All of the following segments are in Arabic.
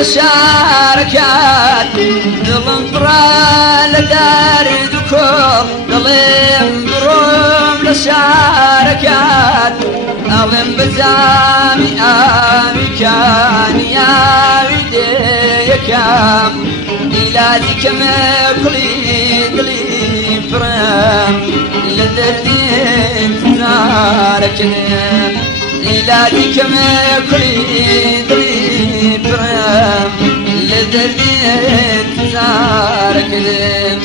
لشاركات ظلم برا لدار دكور ظلم بروم لشاركات أظلم بزامي آمي كان يا وديكام إلهي كما قلي فرام لدردين تزاركنم إلهي كما قلي فرام لدردين تزاركنم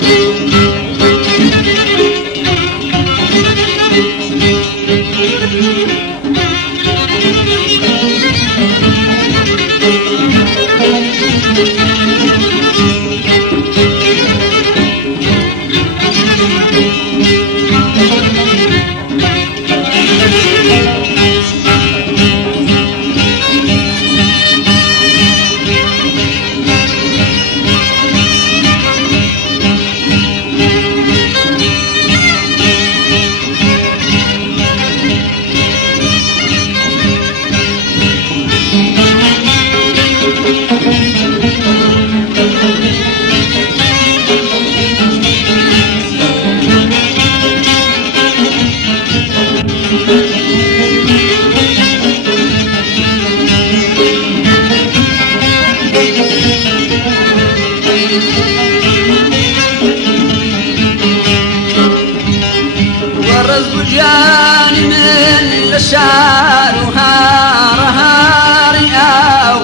ورزق جاني من لشار وهار أو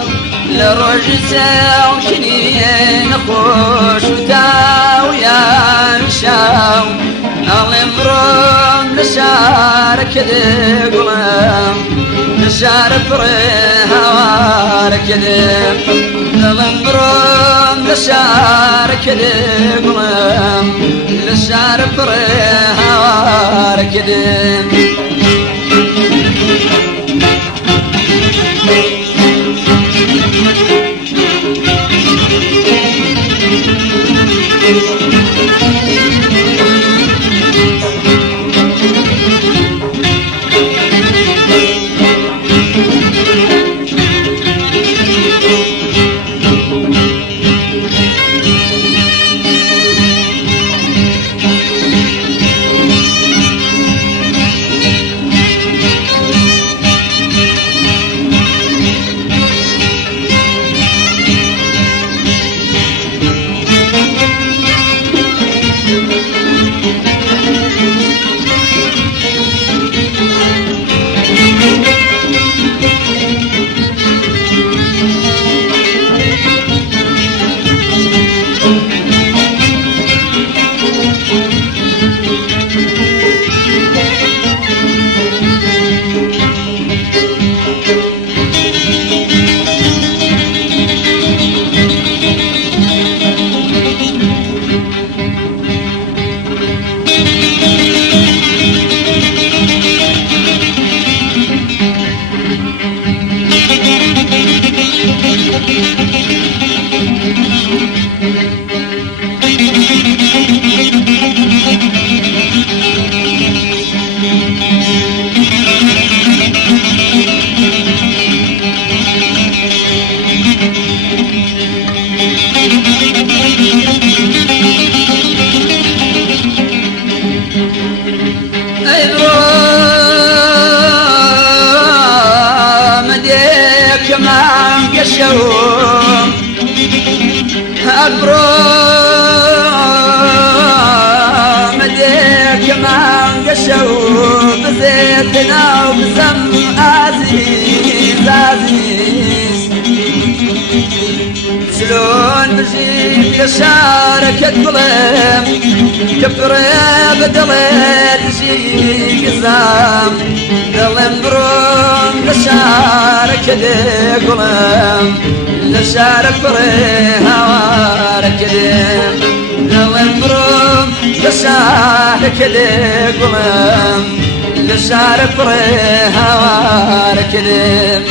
لرجسة وكنين خوش وتاو يا مشاو أظلم بروم لشار كذب قلم لشار فريها وار كذب أظلم بروم لشار كذب قلم لشار فريها وار كذب قشوم أبرو مديك ما قشوم بزيتنا وبزم عزيز عزيز شلون بجيب يشارك الظلم كفري بدلت شي قزام ظلم بروم لشارك القلم لشارك فريها واركدم ظلم بروم لشارك القلم لشارك فريها واركدم